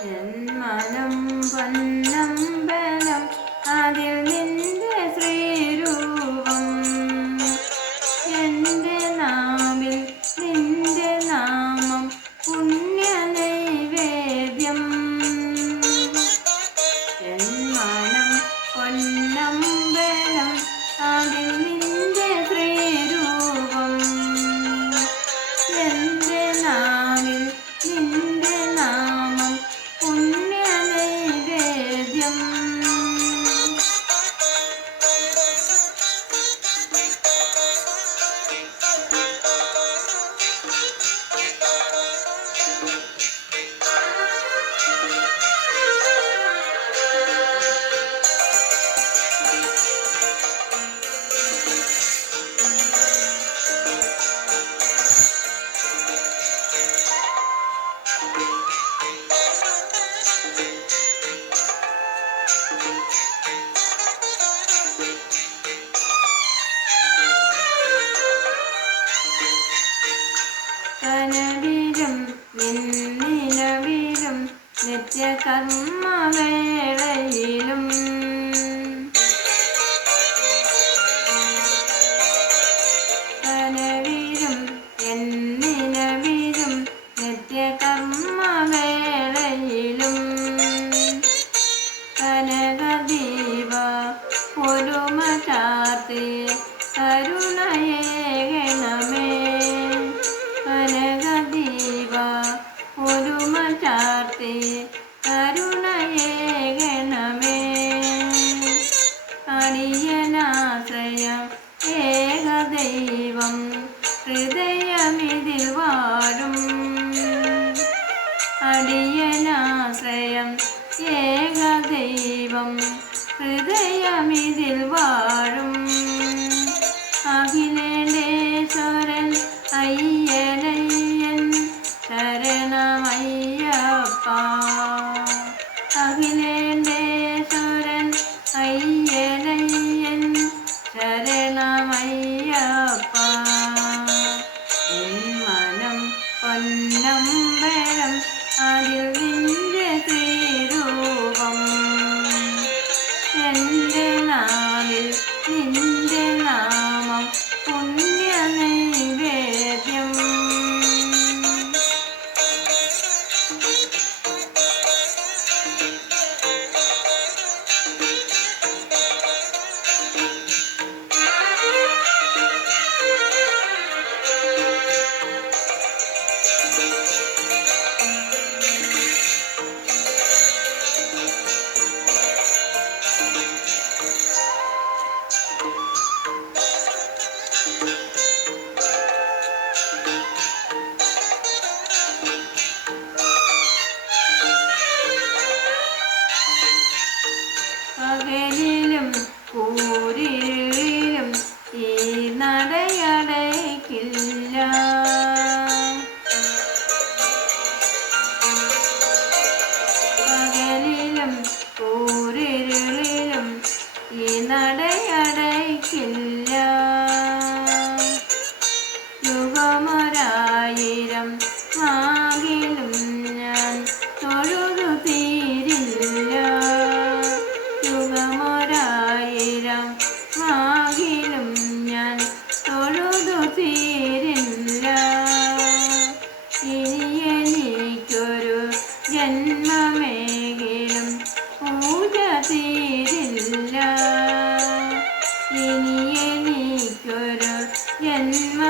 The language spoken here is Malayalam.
ജന്മനം പൊന്നമ്പല കനവിലും നിന്നിലവിലും നിത്യകർമ്മവേളയിലും ദൈവം ഹൃദയമിതിൽ വാഴും അടിയനാശ്രയം ഏക ദൈവം ഹൃദയമിതിൽ വാഴും അഖിലേശ്വരൻ അയ്യനയ്യൻ ശരണമയ്യപ്പ. ചെന്നനാളിൽ നിന്ന പകലിലും ഊരിരുളിലും ഈ നടയടയ്ക്കില്ല. എനിക്കൊരു ജന്മ